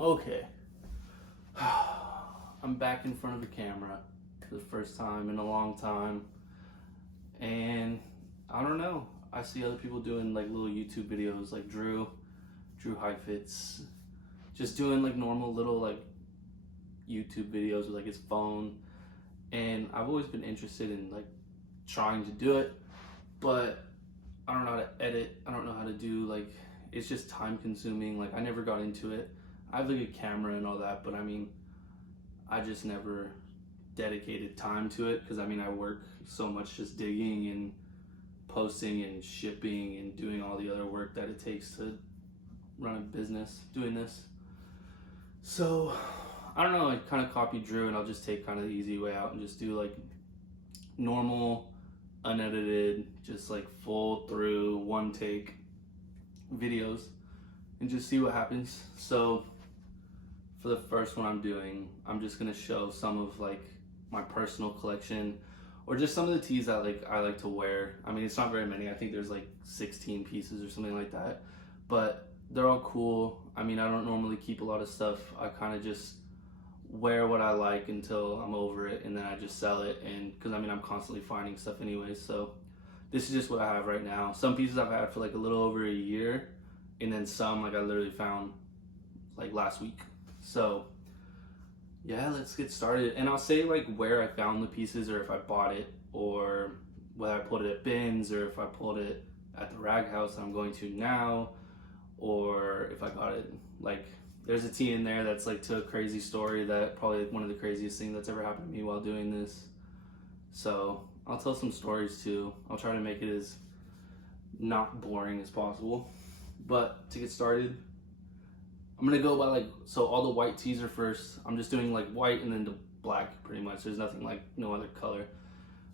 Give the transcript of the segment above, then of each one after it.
Okay. I'm back in front of the camera for the first time in a long time. And I don't know. I see other people doing like little YouTube videos like Drew High Fits, just doing like normal little like YouTube videos with like his phone. And I've always been interested in like trying to do it, but I don't know how to edit. I don't know how to do like, it's just time consuming. Like I never got into it. I have like a camera and all that, but I mean, I just never dedicated time to it because I mean, I work so much just digging and posting and shipping and doing all the other work that it takes to run a business doing this. So I don't know, I kind of copied Drew and I'll just take kind of the easy way out and just do like normal, unedited, just like full through one take videos and just see what happens. So for the first one I'm doing, I'm just gonna show some of like my personal collection or just some of the tees that like I like to wear. I mean, it's not very many. I think there's like 16 pieces or something like that, but they're all cool. I mean, I don't normally keep a lot of stuff. I kind of just wear what I like until I'm over it, and then I just sell it. And because I mean, I'm constantly finding stuff anyway, so this is just what I have right now. Some pieces I've had for like a little over a year, and then some like I literally found like last week. So yeah, let's get started. And I'll say like where I found the pieces, or if I bought it, or whether I pulled it at bins, or if I pulled it at the rag house that I'm going to now, or if I got it like, there's a tee in there that's like to a crazy story that probably one of the craziest things that's ever happened to me while doing this. So I'll tell some stories too. I'll try to make it as not boring as possible. But to get started, I'm gonna go by like, so all the white tees are first. I'm just doing like white and then the black pretty much. There's nothing like, no other color.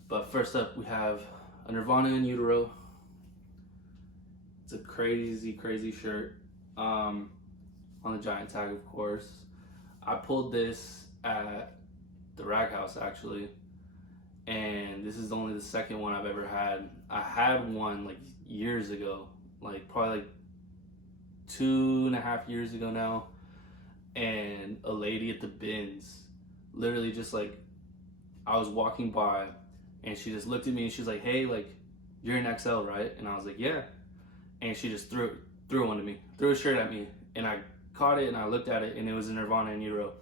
But first up we have a Nirvana in Utero. It's a crazy shirt. On the giant tag, of course. I pulled this at the rag house actually, and this is only the second one I've ever had. I had one like years ago, like probably like 2.5 years ago now, and a lady at the bins literally just like, I was walking by and she just looked at me and she's like, hey, like, you're an XL, right? And I was like, yeah. And she just threw one to me, threw a shirt at me, and I caught it and I looked at it and it was a Nirvana in Utero.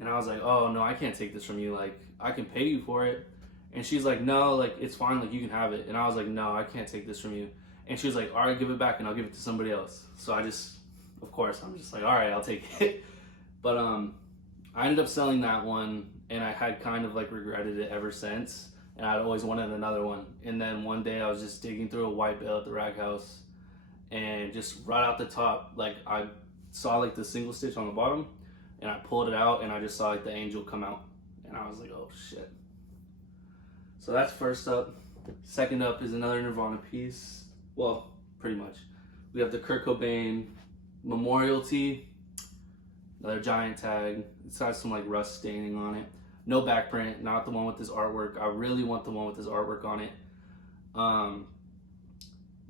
And I was like, oh no, I can't take this from you, like I can pay you for it. And she's like, no, like it's fine, like you can have it. And I was like, no, I can't take this from you. And she was like, all right, give it back and I'll give it to somebody else. So I just, of course, I'm just like, all right, I'll take it. But I ended up selling that one, and I had kind of like regretted it ever since, and I'd always wanted another one. And then one day I was just digging through a white bale at the rag house, and just right out the top, like I saw like the single stitch on the bottom, and I pulled it out and I just saw like the angel come out, and I was like, oh shit. So that's first up. Second up is another Nirvana piece. Well, pretty much. We have the Kurt Cobain memorial tee, another giant tag. It's got some like rust staining on it. No back print, not the one with this artwork. I really want the one with this artwork on it.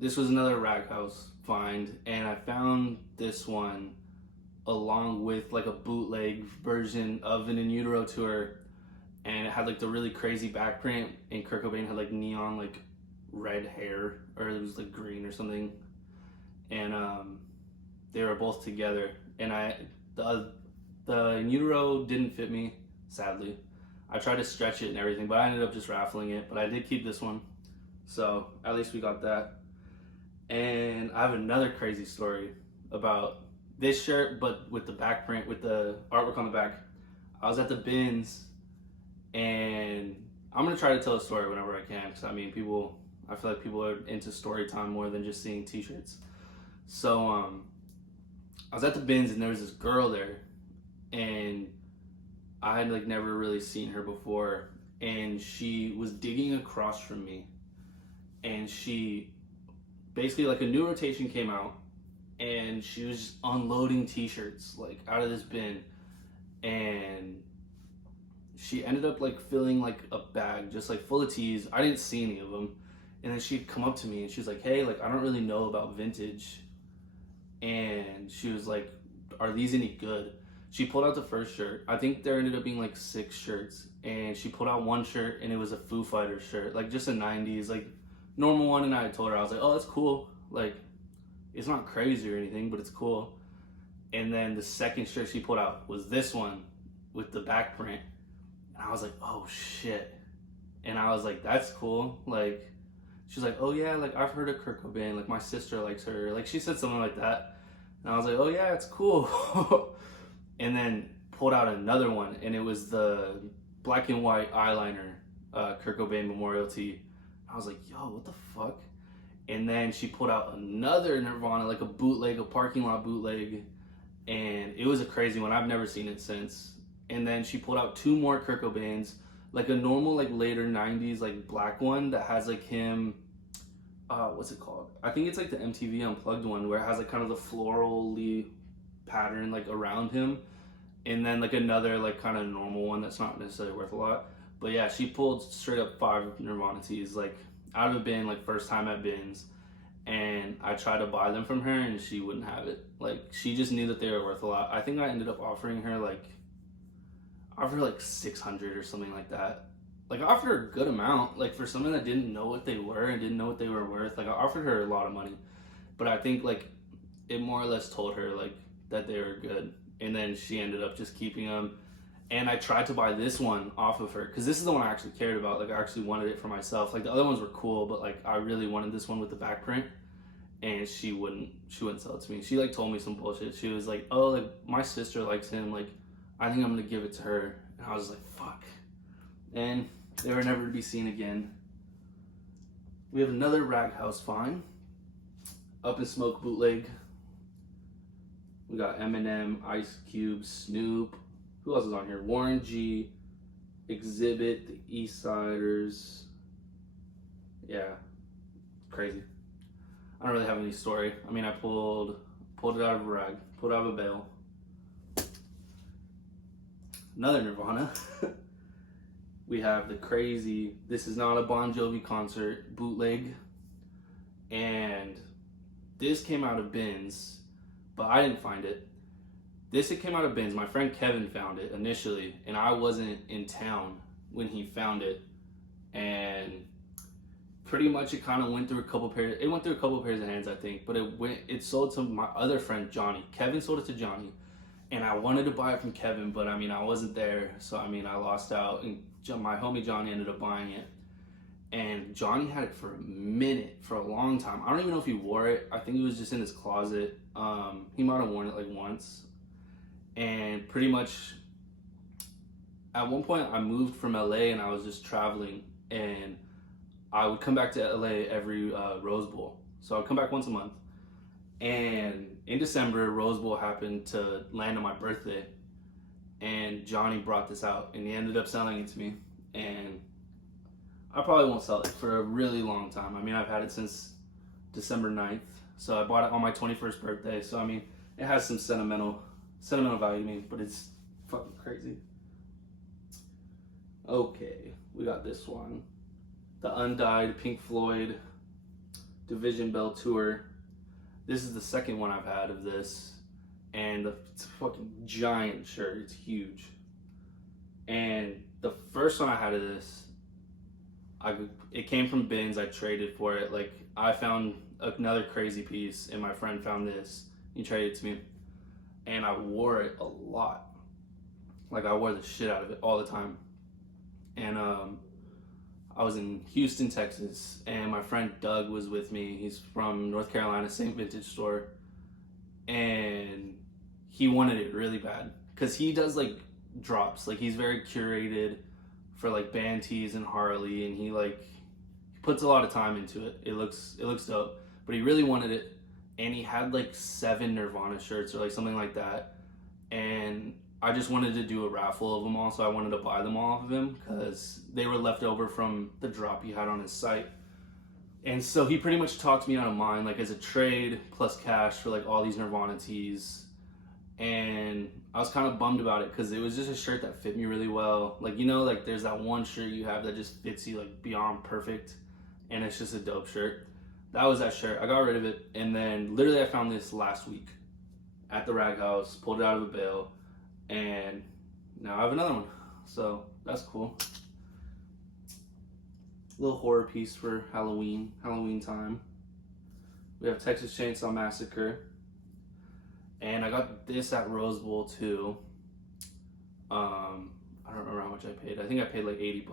This was another rag house find, and I found this one along with like a bootleg version of an In Utero tour, and it had like the really crazy back print, and Kurt Cobain had like neon like red hair, or it was like green or something, and they were both together. And the In Utero didn't fit me, sadly. I tried to stretch it and everything, but I ended up just raffling it. But I did keep this one, so at least we got that. And I have another crazy story about this shirt, but with the back print, with the artwork on the back. I was at the bins, and I'm gonna try to tell a story whenever I can, because I mean, I feel like people are into story time more than just seeing t-shirts. So I was at the bins, and there was this girl there, and I had like never really seen her before, and she was digging across from me, and she basically, like, a new rotation came out, and she was just unloading t-shirts like out of this bin, and she ended up like filling like a bag just like full of tees. I didn't see any of them, and then she'd come up to me and she was like, hey, like I don't really know about vintage, and she was like, are these any good? She pulled out the first shirt. I think there ended up being like 6 shirts, and she pulled out one shirt, and it was a Foo Fighters shirt, like just a '90s like normal one. And I told her, I was like, oh, that's cool. Like, it's not crazy or anything, but it's cool. And then the second shirt she pulled out was this one with the back print, and I was like, oh shit. And I was like, that's cool. Like, she's like, oh yeah, like I've heard of Kurt Cobain. Like my sister likes her. Like she said something like that, and I was like, oh yeah, it's cool. And then pulled out another one, and it was the black and white eyeliner Kurt Cobain memorial tee. I was like, yo, what the fuck? And then she pulled out another Nirvana, like a bootleg, a parking lot bootleg, and it was a crazy one. I've never seen it since. And then she pulled out 2 more Kurt Cobains, like a normal, like later '90s, like black one that has like him. What's it called? I think it's like the MTV Unplugged one where it has like kind of the florally pattern like around him, and then like another like kind of normal one that's not necessarily worth a lot. But yeah, she pulled straight up 5 Nirvana tees like out of a bin, like first time at bins, and I tried to buy them from her and she wouldn't have it. Like she just knew that they were worth a lot. I think I ended up offering her like 600 or something like that. Like I offered her a good amount, like for someone that didn't know what they were and didn't know what they were worth. Like I offered her a lot of money, but I think like it more or less told her like that they were good, and then she ended up just keeping them. And I tried to buy this one off of her because this is the one I actually cared about. Like I actually wanted it for myself. Like the other ones were cool, but like I really wanted this one with the back print, and she wouldn't sell it to me. She like told me some bullshit. She was like, oh, like my sister likes him, like I think I'm gonna give it to her. And I was like, fuck. And they were never to be seen again. We have another Rag House find. Up in Smoke bootleg. We got Eminem, Ice Cube, Snoop. Who else is on here? Warren G, Exhibit, the East Siders. Yeah, crazy. I don't really have any story. I mean, I pulled it out of a rag, pulled it out of a bale. Another Nirvana. We have the crazy, this is not a Bon Jovi concert, bootleg. And this came out of bins, but I didn't find it. It came out of bins. My friend Kevin found it initially, and I wasn't in town when he found it. And pretty much it kind of went through a couple pairs. It went through a couple pairs of hands, I think. But it sold to my other friend Johnny. Kevin sold it to Johnny, and I wanted to buy it from Kevin, but I mean I wasn't there, so I mean I lost out. And my homie Johnny ended up buying it, and Johnny had it for a minute, for a long time. I don't even know if he wore it. I think it was just in his closet. He might have worn it like once. And pretty much at one point I moved from LA and I was just traveling, and I would come back to LA every Rose Bowl. So I'd come back once a month. And in December, Rose Bowl happened to land on my birthday, and Johnny brought this out and he ended up selling it to me. And I probably won't sell it for a really long time. I mean, I've had it since December 9th. So I bought it on my 21st birthday. So I mean, it has some sentimental value to me, but it's fucking crazy. Okay, we got this one. The Undyed Pink Floyd Division Bell Tour. This is the second one I've had of this, and it's a fucking giant shirt. It's huge. And the first one I had of this, it came from bins. I traded for it. Like I found another crazy piece, and my friend found this. He traded it to me, and I wore it a lot. Like I wore the shit out of it all the time. And I was in Houston, Texas, and my friend Doug was with me. He's from North Carolina, same vintage store, and he wanted it really bad because he does like drops. Like he's very curated for like band tees and Harley, and he puts a lot of time into it. It looks dope, but he really wanted it, and he had like 7 Nirvana shirts or like something like that, and I just wanted to do a raffle of them all, so I wanted to buy them all off of him because they were left over from the drop he had on his site. And so he pretty much talked me out of mine, like as a trade plus cash for like all these Nirvana tees. And I was kind of bummed about it because it was just a shirt that fit me really well. Like, you know, like there's that one shirt you have that just fits you like beyond perfect, and it's just a dope shirt. That was that shirt. I got rid of it, and then literally I found this last week at the Rag House, pulled it out of a bale. and now I have another one. So that's cool. Little horror piece for Halloween time. We have Texas Chainsaw Massacre. And I got this at Rose Bowl too. I don't remember how much I paid. I think I paid like $80,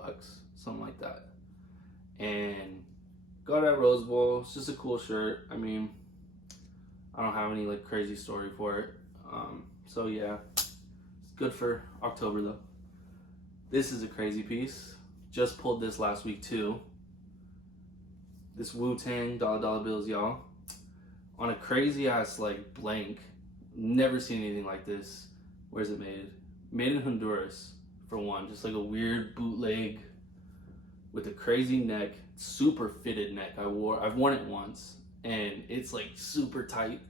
something like that. And got it at Rose Bowl. It's just a cool shirt. I mean, I don't have any like crazy story for it. So yeah, it's good for October though. This is a crazy piece. Just pulled this last week too. This Wu-Tang dollar bills, y'all. On a crazy ass like blank. Never seen anything like this. Where's it made? Made in Honduras, for one. Just like a weird bootleg with a crazy neck, super fitted neck. I've worn it once, and it's like super tight.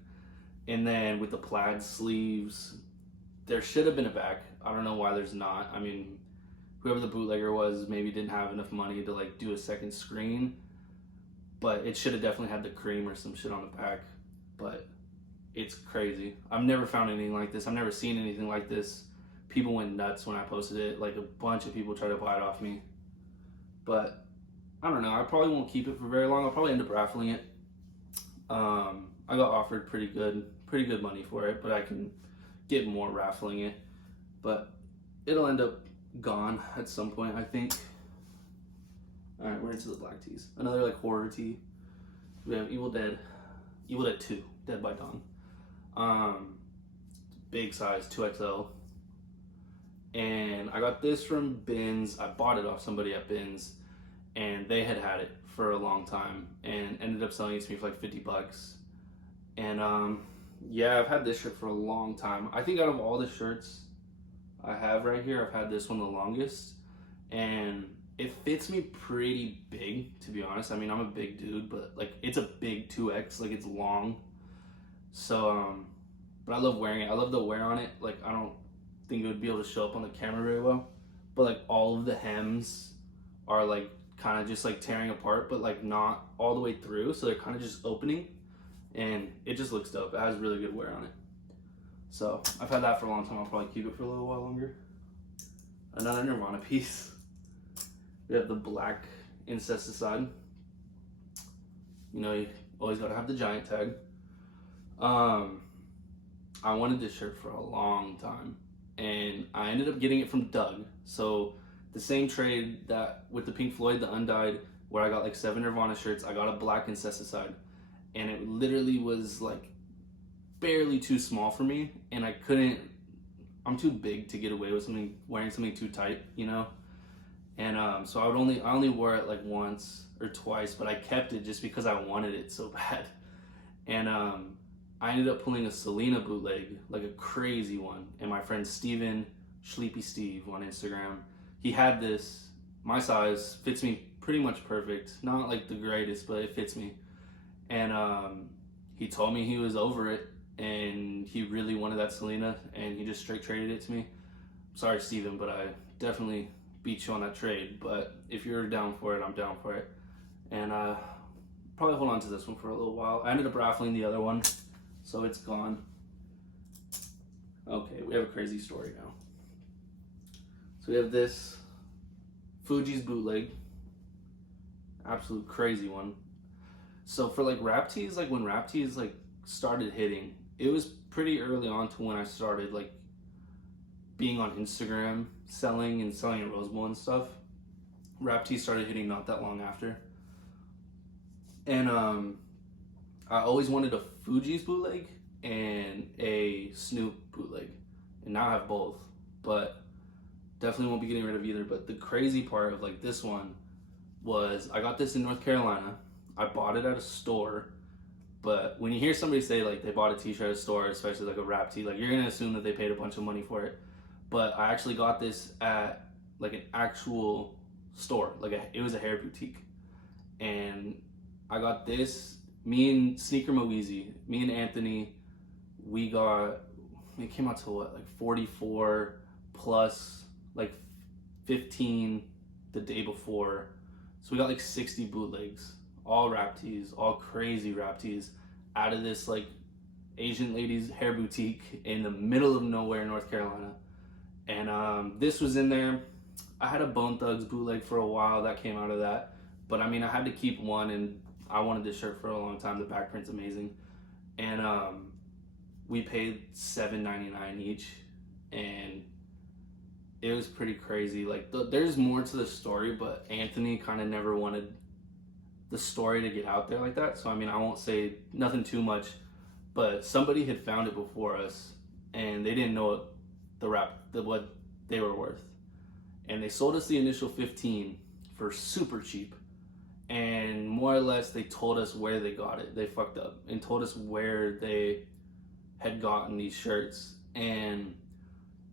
And then with the plaid sleeves, there should have been a back. I don't know why there's not. I mean, whoever the bootlegger was maybe didn't have enough money to like do a second screen, but it should have definitely had the cream or some shit on the back. But it's crazy. I've never found anything like this. I've never seen anything like this. People went nuts when I posted it. Like a bunch of people tried to buy it off me. But I don't know. I probably won't keep it for very long. I'll probably end up raffling it. I got offered pretty good money for it, but I can get more raffling it. But it'll end up gone at some point, I think. All right, we're into the black tees. Another like horror tee. We have Evil Dead 2, Dead by Dawn. Big size, 2XL. And I got this from Bins. I bought it off somebody at Bins, and they had it for a long time and ended up selling it to me for like $50. And yeah, I've had this shirt for a long time. I think out of all the shirts I have right here, I've had this one the longest, and it fits me pretty big, to be honest. I mean, I'm a big dude, but like it's a big 2X, like it's long. So but I love wearing it. I love the wear on it. Like I don't think it would be able to show up on the camera very well, but like all of the hems are like kind of just like tearing apart, but like not all the way through, so they're kind of just opening, and it just looks dope. It has really good wear on it. So I've had that for a long time. I'll probably keep it for a little while longer. Another Nirvana piece. We have the black Incesticide. You know, you always gotta have the giant tag. I wanted this shirt for a long time, and I ended up getting it from Doug. So the same trade that with the Pink Floyd, the undyed, where I got like 7 Nirvana shirts, I got a black Incesticide, and it literally was like barely too small for me, and I'm too big to get away with wearing something too tight, you know? And so I only wore it like once or twice, but I kept it just because I wanted it so bad. And I ended up pulling a Selena bootleg, like a crazy one. And my friend Steven, Sleepy Steve on Instagram, he had this, my size, fits me pretty much perfect. Not like the greatest, but it fits me. And he told me he was over it, and he really wanted that Selena, and he just straight traded it to me. Sorry, Steven, but I definitely beat you on that trade. But if you're down for it, I'm down for it. And probably hold on to this one for a little while. I ended up raffling the other one, so it's gone. Okay, we have a crazy story now. So we have this Fuji's bootleg, absolute crazy one. So for like Raptees, like when Raptees like started hitting, it was pretty early on to when I started like being on Instagram, selling at Rose Bowl and stuff. Raptees started hitting not that long after. And I always wanted a Fuji's bootleg and a Snoop bootleg, and now I have both, but definitely won't be getting rid of either. But the crazy part of like this one was I got this in North Carolina. I bought it at a store, but when you hear somebody say like they bought a t-shirt at a store, especially like a Raptee, like you're gonna assume that they paid a bunch of money for it. But I actually got this at like an actual store, like it was a hair boutique, and I got this. Me and Sneaker Moeezy, me and Anthony, we got, it came out to what, like 44 plus like 15 the day before. So we got like 60 bootlegs, all Raptees, all crazy Raptees, out of this like Asian lady's hair boutique in the middle of nowhere, North Carolina. And this was in there. I had a Bone Thugs bootleg for a while that came out of that. But I mean, I had to keep one, and I wanted this shirt for a long time. The back print's amazing. And we paid $7.99 each, and it was pretty crazy. Like, there's more to the story, but Anthony kind of never wanted the story to get out there like that. So I mean, I won't say nothing too much, but somebody had found it before us, and they didn't know what they were worth, and they sold us the initial 15 for super cheap. And more or less, they told us where they got it. They fucked up and told us where they had gotten these shirts, and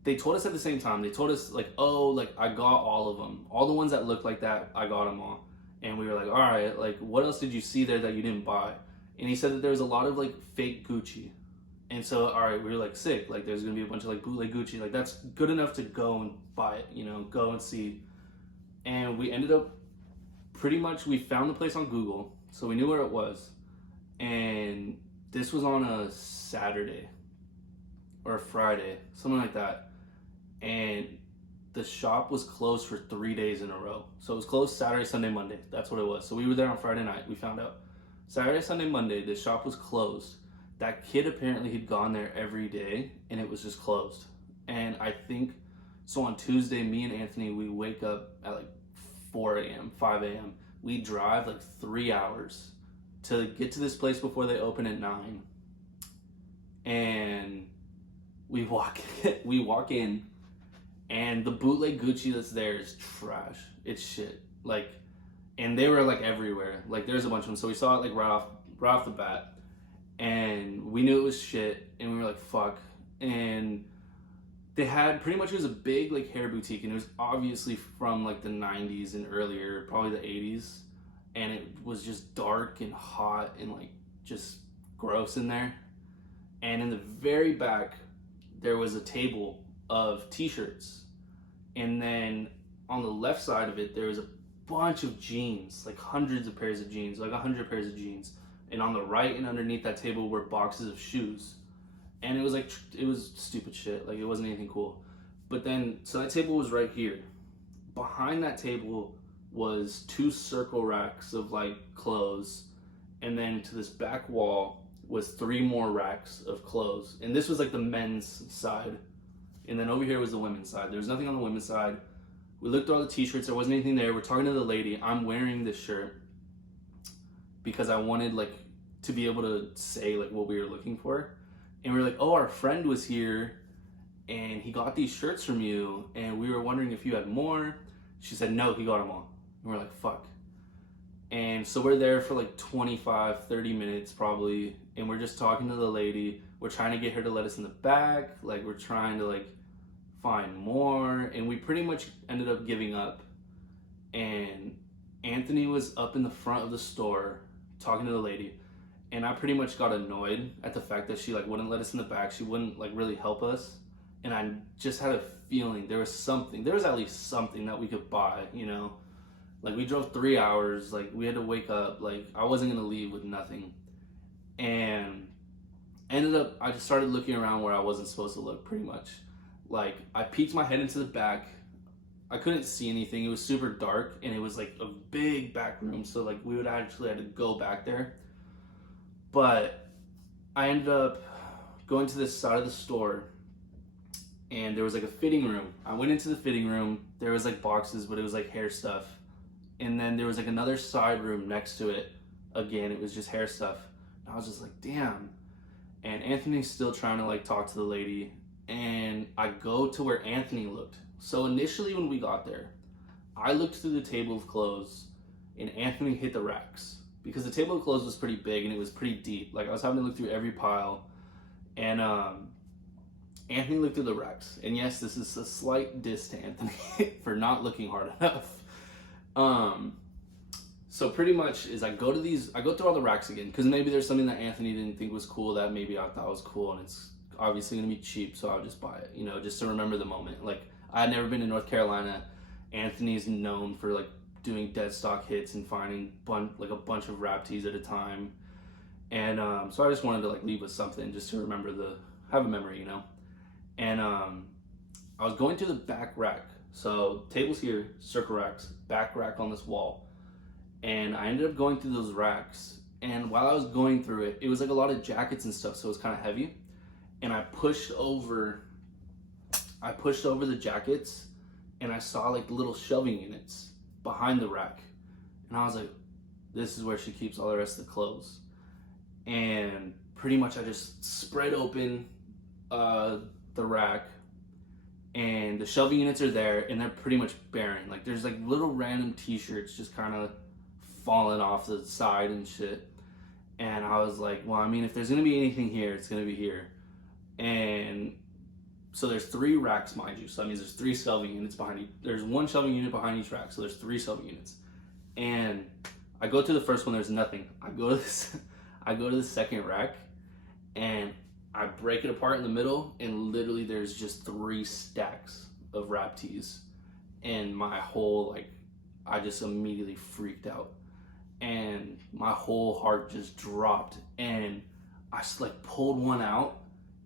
they told us at the same time. They told us like, oh, like I got all of them, all the ones that looked like that. I got them all. And we were like, all right, like what else did you see there that you didn't buy? And he said that there was a lot of like fake Gucci. And so, all right, we were like, sick. Like there's gonna be a bunch of like bootleg Gucci. Like that's good enough to go and buy it, you know, go and see. And we ended up pretty much, we found the place on Google, so we knew where it was. And this was on a Saturday or a Friday, something like that. And the shop was closed for 3 days in a row. So it was closed Saturday, Sunday, Monday. That's what it was. So we were there on Friday night. We found out Saturday, Sunday, Monday, the shop was closed. That kid apparently had gone there every day, and it was just closed. And I think, so on Tuesday, me and Anthony, we wake up at like 4 a.m., 5 a.m. We drive like 3 hours to get to this place before they open at 9. And we walk in, and the bootleg Gucci that's there is trash. It's shit. Like, and they were like everywhere. Like there's a bunch of them. So we saw it like right off the bat, and we knew it was shit, and we were like, fuck. And they had pretty much, it was a big like hair boutique, and it was obviously from like the 90s and earlier, probably the 80s. And it was just dark and hot and like just gross in there. And in the very back, there was a table of t-shirts. And then on the left side of it, there was a bunch of jeans, like hundreds of pairs of jeans, like 100 pairs of jeans. And on the right and underneath that table were boxes of shoes. And it was like, it was stupid shit. Like it wasn't anything cool. But then, so that table was right here. Behind that table was 2 circle racks of like clothes. And then to this back wall was 3 more racks of clothes. And this was like the men's side. And then over here was the women's side. There was nothing on the women's side. We looked at all the t-shirts. There wasn't anything there. We're talking to the lady. I'm wearing this shirt because I wanted like to be able to say like what we were looking for. And we were like, oh, our friend was here and he got these shirts from you, and we were wondering if you had more. She said, no, he got them all. And we're like, fuck. And so we're there for like 25, 30 minutes probably, and we're just talking to the lady. We're trying to get her to let us in the back. Like we're trying to like find more, and we pretty much ended up giving up. And Anthony was up in the front of the store talking to the lady, and I pretty much got annoyed at the fact that she like wouldn't let us in the back. She wouldn't like really help us. And I just had a feeling there was at least something that we could buy, you know? Like we drove 3 hours, like we had to wake up, like I wasn't gonna leave with nothing. And ended up, I just started looking around where I wasn't supposed to look pretty much. Like I peeked my head into the back. I couldn't see anything. It was super dark, and it was like a big back room. So like we would actually have to go back there. But I ended up going to this side of the store, and there was like a fitting room. I went into the fitting room. There was like boxes, but it was like hair stuff. And then there was like another side room next to it. Again, it was just hair stuff. And I was just like, damn. And Anthony's still trying to like talk to the lady. And I go to where Anthony looked. So initially when we got there, I looked through the table of clothes, and Anthony hit the racks. Because the table of clothes was pretty big and it was pretty deep. Like I was having to look through every pile. And Anthony looked through the racks. And yes, this is a slight diss to Anthony for not looking hard enough. So pretty much is I go through all the racks again, because maybe there's something that Anthony didn't think was cool that maybe I thought was cool, and it's obviously gonna be cheap, so I'll just buy it, you know, just to remember the moment. Like I had never been to North Carolina. Anthony's known for like doing dead stock hits and finding like a bunch of Raptees at a time, and so I just wanted to like leave with something just to remember have a memory, you know. And I was going to the back rack. So tables here, circle racks, back rack on this wall. And I ended up going through those racks. And while I was going through it, it was like a lot of jackets and stuff, so it was kind of heavy. And I pushed over the jackets, and I saw like little shelving units behind the rack. And I was like, this is where she keeps all the rest of the clothes. And pretty much I just spread open the rack, and the shelving units are there, and they're pretty much barren. Like there's like little random t-shirts just kind of falling off the side and shit. And I was like, well, I mean, if there's gonna be anything here, it's gonna be here. And so there's 3 racks, mind you. So that means there's 3 shelving units behind each. There's 1 shelving unit behind each rack, so there's 3 shelving units. And I go to the first one, there's nothing. I go to the second rack, and I break it apart in the middle, and literally there's just 3 stacks of Raptees. And my whole, like, I just immediately freaked out. And my whole heart just dropped. And I just, like, pulled one out,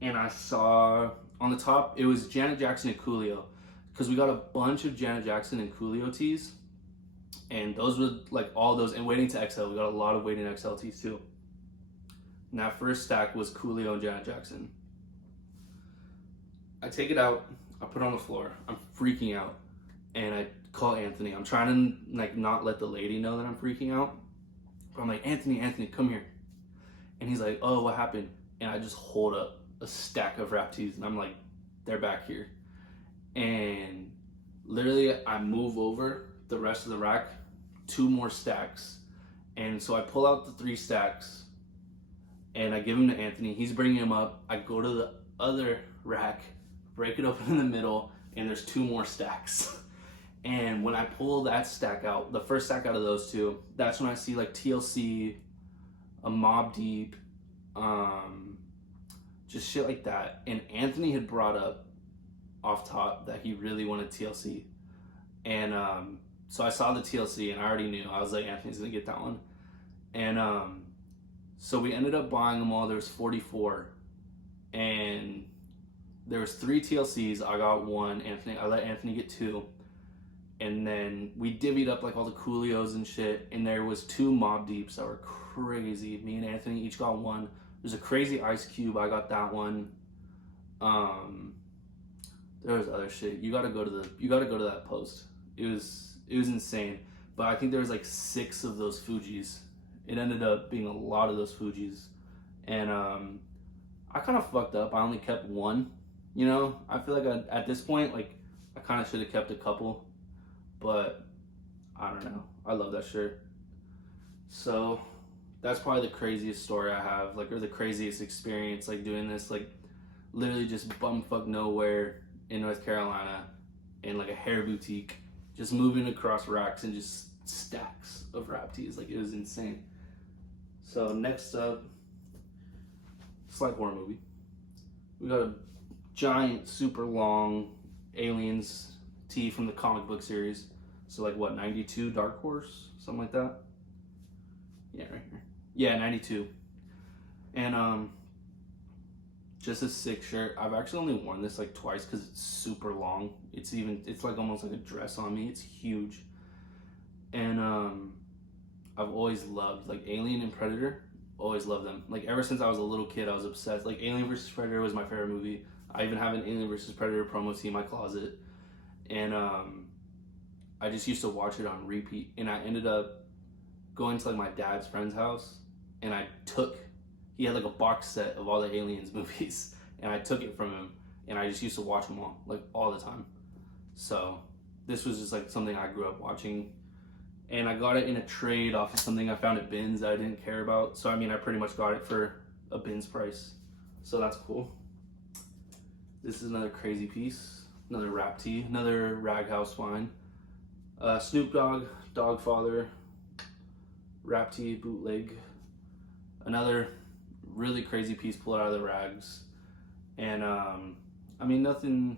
and I saw on the top, it was Janet Jackson and Coolio. Because we got a bunch of Janet Jackson and Coolio tees. And those were, like, all those, and Waiting to XL. We got a lot of Waiting to XL tees, too. And that first stack was Coolio and Janet Jackson. I take it out, I put it on the floor, I'm freaking out, and I call Anthony. I'm trying to like not let the lady know that I'm freaking out, but I'm like, Anthony, come here. And he's like, oh, what happened? And I just hold up a stack of Raptees, and I'm like, they're back here. And literally I move over the rest of the rack, 2 more stacks. And so I pull out the 3 stacks, and I give him to Anthony. He's bringing him up. I go to the other rack, break it open in the middle, and there's 2 more stacks. And when I pull that stack out, the first stack out of those 2, that's when I see like TLC, a Mobb Deep, just shit like that. And Anthony had brought up off top that he really wanted TLC. And so I saw the TLC, and I already knew. I was like, Anthony's gonna get that one. And so we ended up buying them all. There was 44, and there was 3 TLCs. I got 1. I let Anthony get 2, and then we divvied up like all the Coolios and shit. And there was 2 Mobb Deeps that were crazy. Me and Anthony each got 1. There's a crazy Ice Cube. I got that one. There was other shit. You gotta go to that post. It was insane. But I think there was like 6 of those Fujis. It ended up being a lot of those Fujis. And I kind of fucked up. I only kept 1. You know, I feel like at this point, like, I kind of should have kept a couple. But I don't know. I love that shirt. So that's probably the craziest story I have, like, or the craziest experience, like, doing this, like, literally just bumfuck nowhere in North Carolina in, like, a hair boutique, just moving across racks and just stacks of Raptees. Like, it was insane. So next up, slight horror movie. We got a giant, super long Aliens tee from the comic book series. So like what, 92 Dark Horse? Something like that? Yeah, right here. Yeah, 92. And just a sick shirt. I've actually only worn this like twice because it's super long. It's like almost like a dress on me. It's huge. And I've always loved like Alien and Predator. Always loved them. Like ever since I was a little kid, I was obsessed. Like Alien vs. Predator was my favorite movie. I even have an Alien vs. Predator promo tee in my closet. And I just used to watch it on repeat. And I ended up going to like my dad's friend's house, and he had like a box set of all the Aliens movies, and I took it from him, and I just used to watch them all the time. So this was just like something I grew up watching. And I got it in a trade off of something I found at Bins that I didn't care about. So I mean, I pretty much got it for a Bins price. So that's cool. This is another crazy piece. Another rap tee. Another Rag House wine. Snoop Dogg, Dogfather, rap tee, bootleg. Another really crazy piece pulled out of the rags. And I mean, nothing,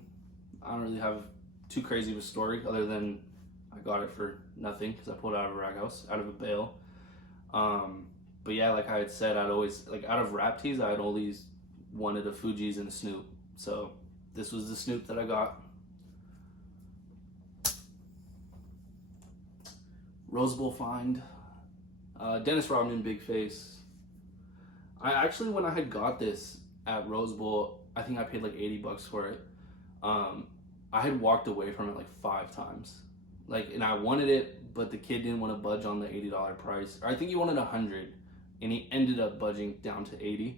I don't really have too crazy of a story other than I got it for nothing because I pulled it out of a rag house, out of a bale. But yeah, like I had said, I'd always, like out of rap tees, I'd always wanted a Fuji's and a Snoop. So this was the Snoop that I got. Rose Bowl find. Dennis Rodman, big face. I actually, when I had got this at Rose Bowl, I think I paid like $80 for it. I had walked away from it like 5 times. Like, and I wanted it, but the kid didn't want to budge on the $80 price. Or I think he wanted $100, and he ended up budging down to $80.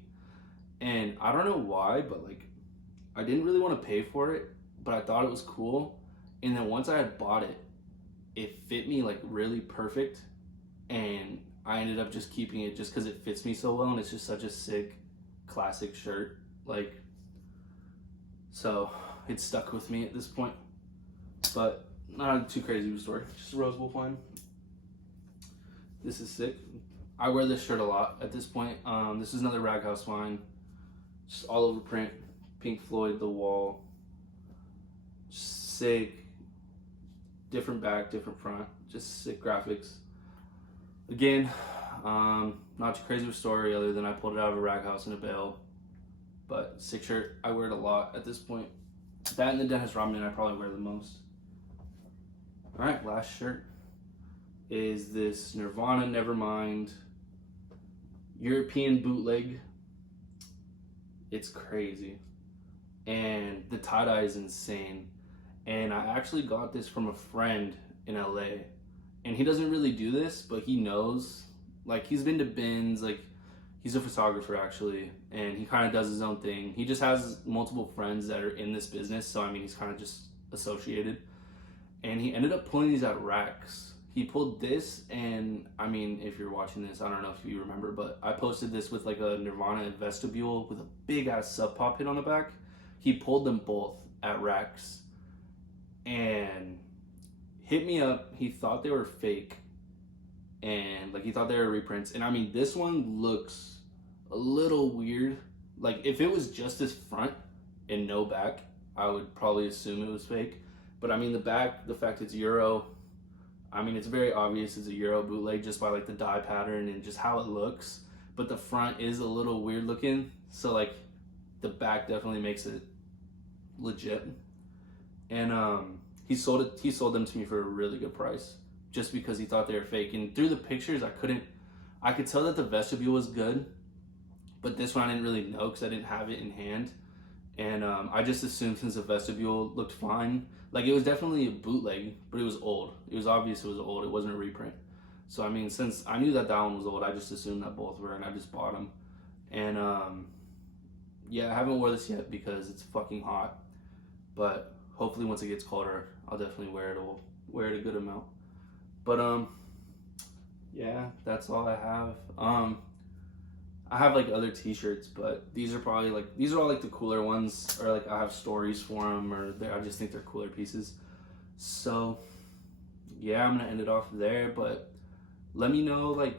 And I don't know why, but like, I didn't really want to pay for it, but I thought it was cool. And then once I had bought it, it fit me like really perfect, and I ended up just keeping it just because it fits me so well, and it's just such a sick, classic shirt. Like, so it's stuck with me at this point. But not too crazy of a story. Just a Rose Bowl find. This is sick. I wear this shirt a lot at this point. This is another Rag House find. Just all over print. Pink Floyd, The Wall. Sick. Different back, different front. Just sick graphics. Again, not too crazy of a story other than I pulled it out of a Rag House in a bale. But sick shirt. I wear it a lot at this point. That and the Dennis Rodman I probably wear the most. Alright, last shirt is this Nirvana Nevermind European bootleg. It's crazy. And the tie-dye is insane. And I actually got this from a friend in LA. And he doesn't really do this, but he knows. Like, he's been to bins, like, he's a photographer actually, and he kind of does his own thing. He just has multiple friends that are in this business, so I mean, he's kind of just associated. And he ended up pulling these at racks. He pulled this, and I mean, if you're watching this, I don't know if you remember, but I posted this with like a Nirvana vestibule with a big ass Sub Pop hit on the back. He pulled them both at racks and hit me up. He thought they were fake, and like he thought they were reprints. And I mean, this one looks a little weird. Like, if it was just this front and no back, I would probably assume it was fake. But I mean, the back, the fact it's Euro, I mean, it's very obvious it's a Euro bootleg just by like the dye pattern and just how it looks. But the front is a little weird looking, so like the back definitely makes it legit. And he sold them to me for a really good price just because he thought they were fake. And through the pictures, I could tell that the vestibule was good, but this one I didn't really know because I didn't have it in hand. And I just assumed since the vestibule looked fine, like it was definitely a bootleg, but it was old. It was obvious it was old. It wasn't a reprint. So I mean, since I knew that one was old, I just assumed that both were, and I just bought them. And yeah, I haven't worn this yet because it's fucking hot. But hopefully once it gets colder, I'll definitely wear it. I'll wear it a good amount. But yeah, that's all I have. I have like other t-shirts, but these are all like the cooler ones, or like I have stories for them, or I just think they're cooler pieces. So yeah, I'm gonna end it off there, but let me know, like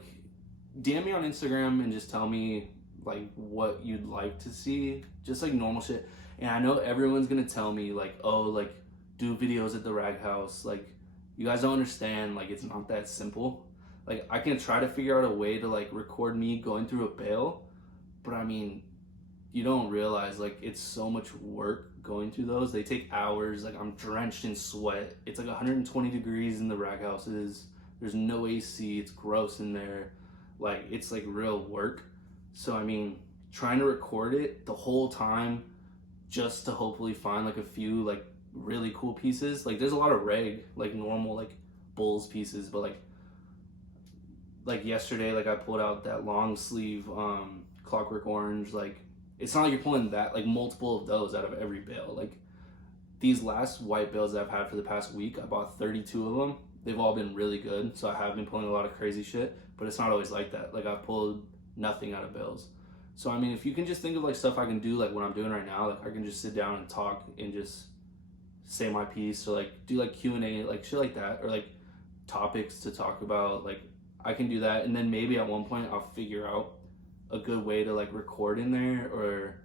DM me on Instagram and just tell me like what you'd like to see, just like normal shit. And I know everyone's gonna tell me like, oh, like do videos at the Rag House. Like, you guys don't understand, like it's not that simple. Like, I can try to figure out a way to like record me going through a bale, but I mean, you don't realize like it's so much work going through those. They take hours. Like, I'm drenched in sweat. It's like 120 degrees in the Rag Houses. There's no AC. It's gross in there. Like, it's like real work. So I mean, trying to record it the whole time just to hopefully find like a few like really cool pieces. Like, there's a lot of reg, like normal like Bulls pieces, but like yesterday, like I pulled out that long sleeve Clockwork Orange. Like, it's not like you're pulling that like multiple of those out of every bale. Like, these last white bales that I've had for the past week, I bought 32 of them. They've all been really good, so I have been pulling a lot of crazy shit, but it's not always like that. Like, I've pulled nothing out of bales. So I mean, if you can just think of like stuff I can do, like what I'm doing right now, like I can just sit down and talk and just say my piece, or like do like Q&A, like shit like that, or like topics to talk about. Like, I can do that, and then maybe at one point I'll figure out a good way to like record in there, or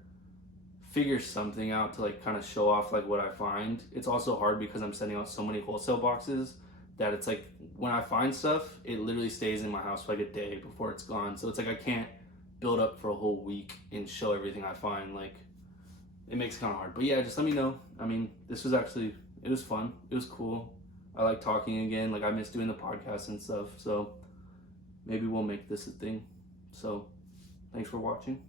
figure something out to like kind of show off like what I find. It's also hard because I'm sending out so many wholesale boxes that it's like when I find stuff, it literally stays in my house for like a day before it's gone. So it's like I can't build up for a whole week and show everything I find. Like, it makes it kind of hard. But yeah, just let me know. I mean, this was actually, it was fun. It was cool. I like talking again. Like I miss doing the podcast and stuff. So maybe we'll make this a thing. So thanks for watching.